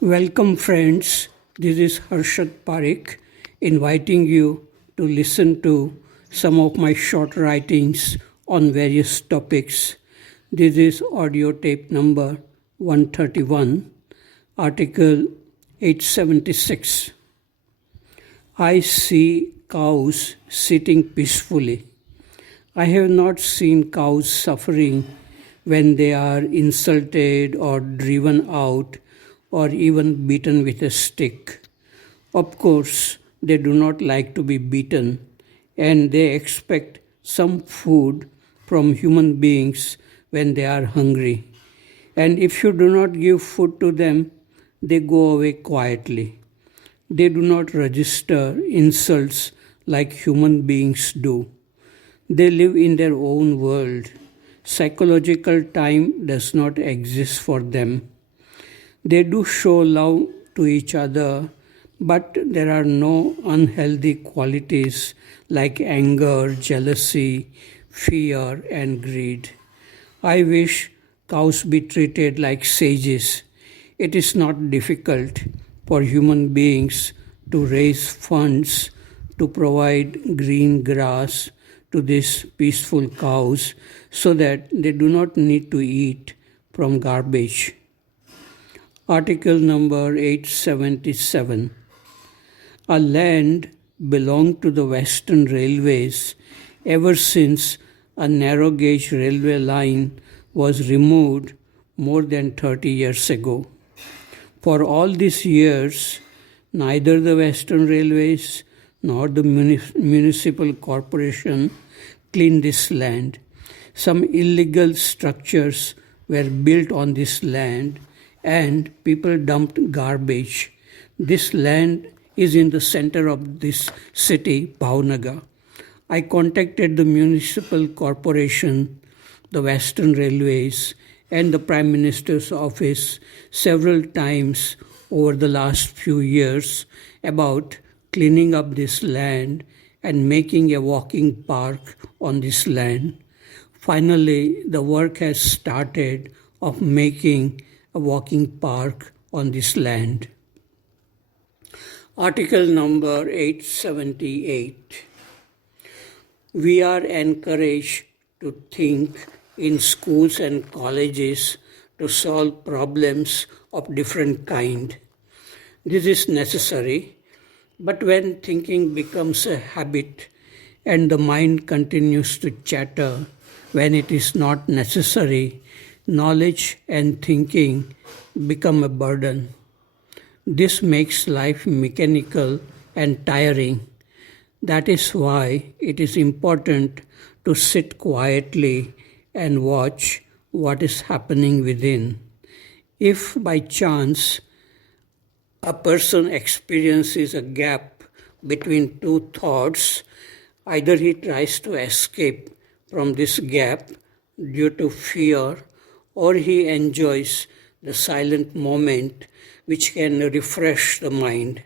Welcome, friends. This is Harshad Parekh inviting you to listen to some of my short writings on various topics. This is audio tape number 131, article 876. I see cows sitting peacefully. I have not seen cows suffering when they are insulted or driven out or even beaten with a stick. Of course, they do not like to be beaten and they expect some food from human beings when they are hungry. And if you do not give food to them, they go away quietly. They do not register insults like human beings do. They live in their own world. Psychological time does not exist for them. They do show love to each other, but there are no unhealthy qualities like anger, jealousy, fear, and greed. I wish cows be treated like sages. It is not difficult for human beings to raise funds to provide green grass to these peaceful cows so that they do not need to eat from garbage. Article number 877. A land belonged to the Western Railways ever since a narrow gauge railway line was removed more than 30 years ago. For all these years, neither the Western Railways nor the municipal corporation cleaned this land. Some illegal structures were built on this land and people dumped garbage. This land is in the center of this city, Bhavnagar. I contacted the municipal corporation, the Western Railways, and the Prime Minister's office several times over the last few years about cleaning up this land and making a walking park on this land. Finally, the work has started of making a walking park on this land. Article number 878. We are encouraged to think in schools and colleges to solve problems of different kind. This is necessary, but when thinking becomes a habit and the mind continues to chatter when it is not necessary, knowledge and thinking become a burden. This makes life mechanical and tiring. That is why it is important to sit quietly and watch what is happening within. If by chance a person experiences a gap between two thoughts, either he tries to escape from this gap due to fear or he enjoys the silent moment which can refresh the mind.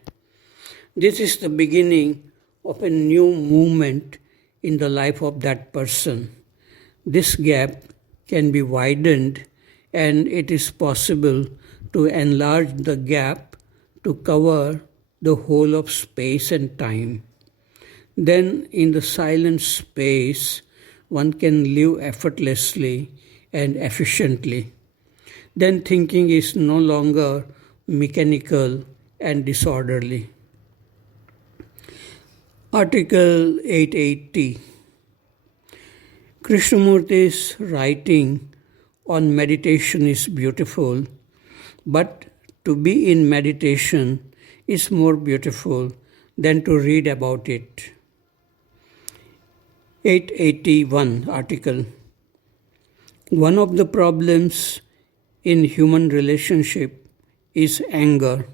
This is the beginning of a new movement in the life of that person. This gap can be widened and it is possible to enlarge the gap to cover the whole of space and time. Then in the silent space, one can live effortlessly and efficiently. Then thinking is no longer mechanical and disorderly. Article 880. Krishnamurti's writing on meditation is beautiful, but to be in meditation is more beautiful than to read about it. 881 article. One of the problems in human relationship is anger.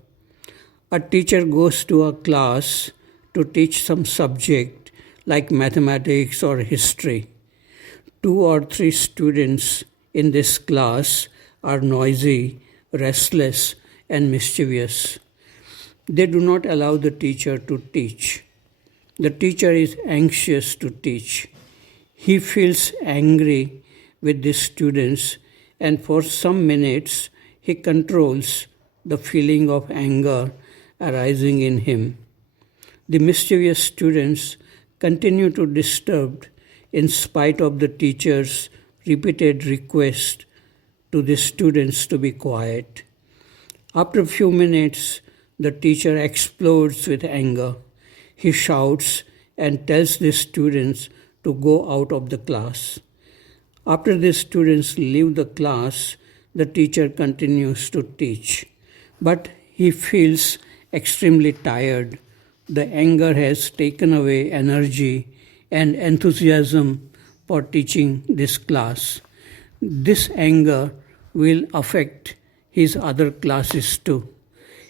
A teacher goes to a class to teach some subject like mathematics or history. 2 or 3 students in this class are noisy, restless, and mischievous. They do not allow the teacher to teach. The teacher is anxious to teach. He feels angry with the students, and for some minutes he controls the feeling of anger arising in him. The mischievous students continue to disturb in spite of the teacher's repeated request to the students to be quiet. After a few minutes, the teacher explodes with anger. He shouts and tells the students to go out of the class. After the students leave the class, the teacher continues to teach. But he feels extremely tired. The anger has taken away energy and enthusiasm for teaching this class. This anger will affect his other classes too.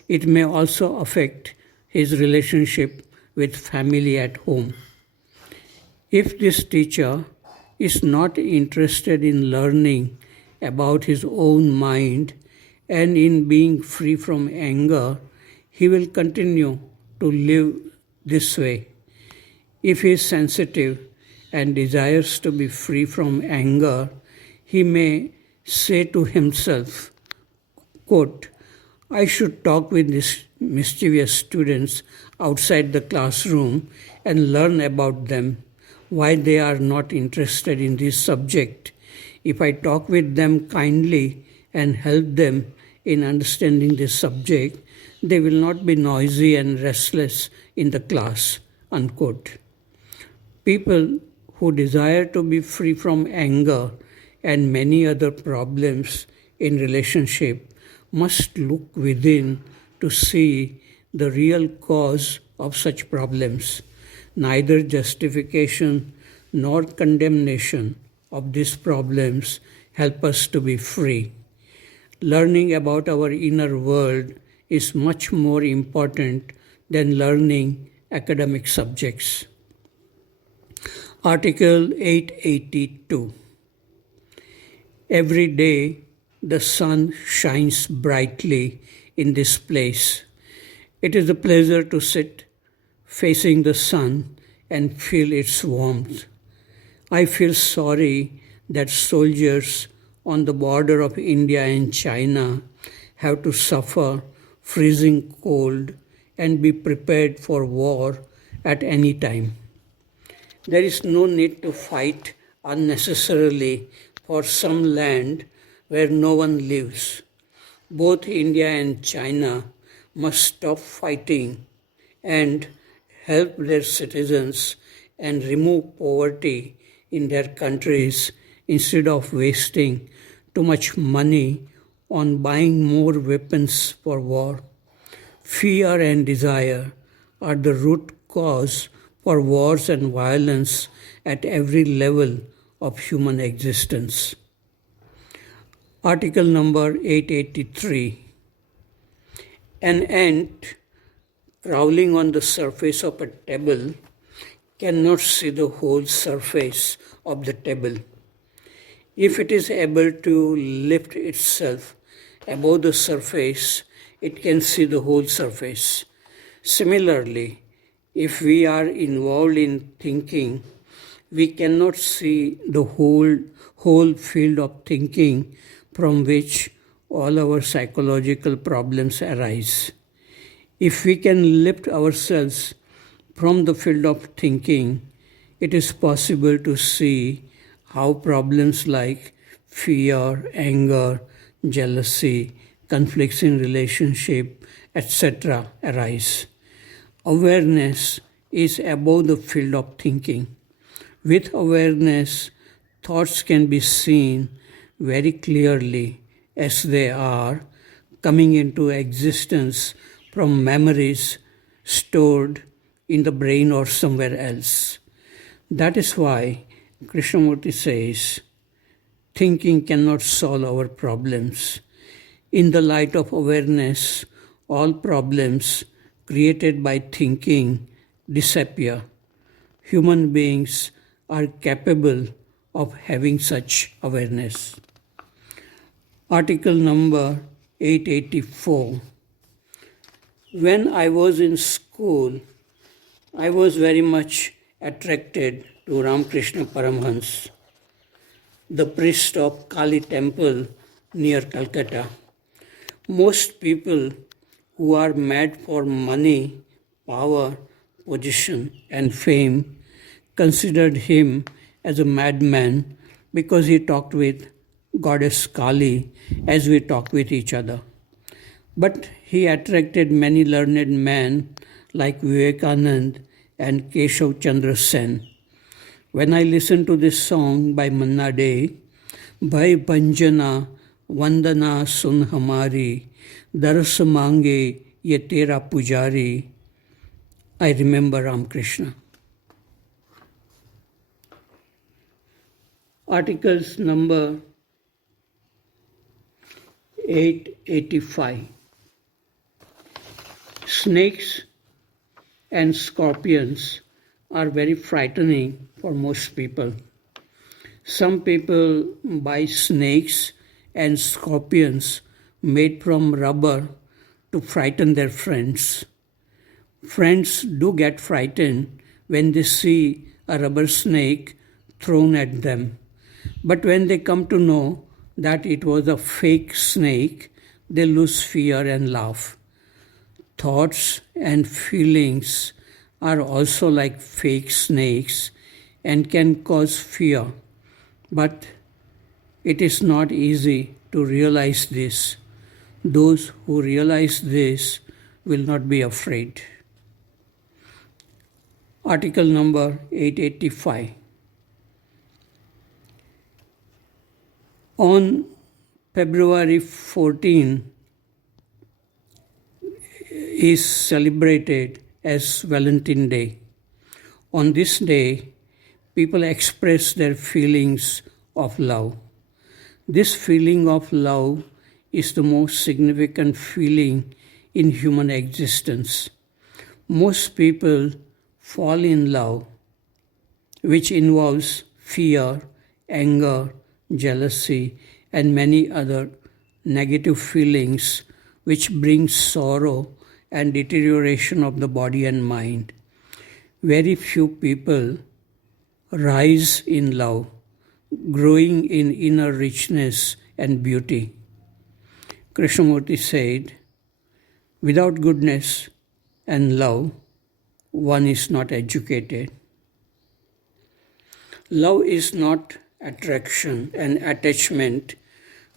It may also affect his relationship with family at home. If this teacher is not interested in learning about his own mind and in being free from anger, he will continue to live this way. If he is sensitive and desires to be free from anger, he may say to himself, quote, I should talk with these mischievous students outside the classroom and learn about them, why they are not interested in this subject. If I talk with them kindly and help them in understanding this subject, they will not be noisy and restless in the class, unquote. People who desire to be free from anger and many other problems in relationship must look within to see the real cause of such problems. Neither justification nor condemnation of these problems help us to be free. Learning about our inner world is much more important than learning academic subjects. Article 882. Every day the sun shines brightly in this place. It is a pleasure to sit facing the sun and feel its warmth. I feel sorry that soldiers on the border of India and China have to suffer freezing cold and be prepared for war at any time. There is no need to fight unnecessarily for some land where no one lives. Both India and China must stop fighting and help their citizens and remove poverty in their countries instead of wasting too much money on buying more weapons for war. Fear and desire are the root cause for wars and violence at every level of human existence. Article number 883. An ant crawling on the surface of a table cannot see the whole surface of the table. If it is able to lift itself above the surface, it can see the whole surface. Similarly, if we are involved in thinking, we cannot see the whole field of thinking from which all our psychological problems arise. If we can lift ourselves from the field of thinking, it is possible to see how problems like fear, anger, jealousy, conflicts in relationship, etc. arise. Awareness is above the field of thinking. With awareness, thoughts can be seen very clearly as they are coming into existence from memories stored in the brain or somewhere else. That is why Krishnamurti says, thinking cannot solve our problems. In the light of awareness, all problems created by thinking disappear. Human beings are capable of having such awareness. Article number 884. When I was in school, I was very much attracted to Ramakrishna Paramhans, the priest of Kali temple near Calcutta. Most people who are mad for money, power, position, and fame considered him as a madman because he talked with goddess Kali as we talk with each other. But he attracted many learned men like Vivekanand and Keshav Chandra Sen. When I listen to this song by Manna Dey, Bhai Banjana Vandana Sun Hamari, Daras Mange Ye Tera Pujari, I remember Ramakrishna. Articles number 885. Snakes and scorpions are very frightening for most people. Some people buy snakes and scorpions made from rubber to frighten their friends. Friends do get frightened when they see a rubber snake thrown at them. But when they come to know that it was a fake snake, they lose fear and laugh. Thoughts and feelings are also like fake snakes and can cause fear. But it is not easy to realize this. Those who realize this will not be afraid. Article number 885. On February 14 is celebrated as Valentine Day. On this day, people express their feelings of love. This feeling of love is the most significant feeling in human existence. Most people fall in love, which involves fear, anger, jealousy, and many other negative feelings which bring sorrow and deterioration of the body and mind. Very few people rise in love, growing in inner richness and beauty. Krishnamurti said, without goodness and love, one is not educated. Love is not attraction and attachment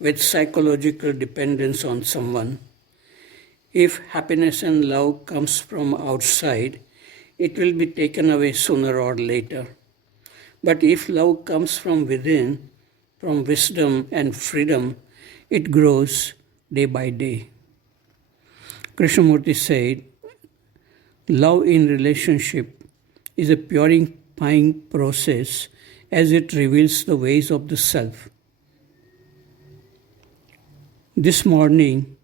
with psychological dependence on someone. If happiness and love comes from outside, it will be taken away sooner or later. But if love comes from within, from wisdom and freedom, it grows day by day. Krishnamurti said, love in relationship is a purifying process as it reveals the ways of the self. This morning,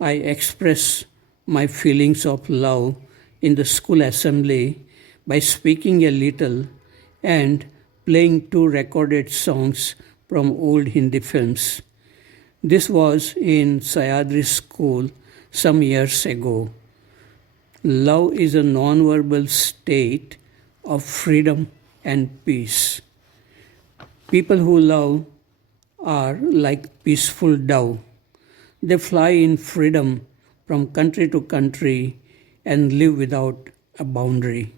I express my feelings of love in the school assembly by speaking a little and playing 2 recorded songs from old Hindi films. This was in Sayadri School some years ago. Love is a non-verbal state of freedom and peace. People who love are like peaceful dove. They fly in freedom from country to country and live without a boundary.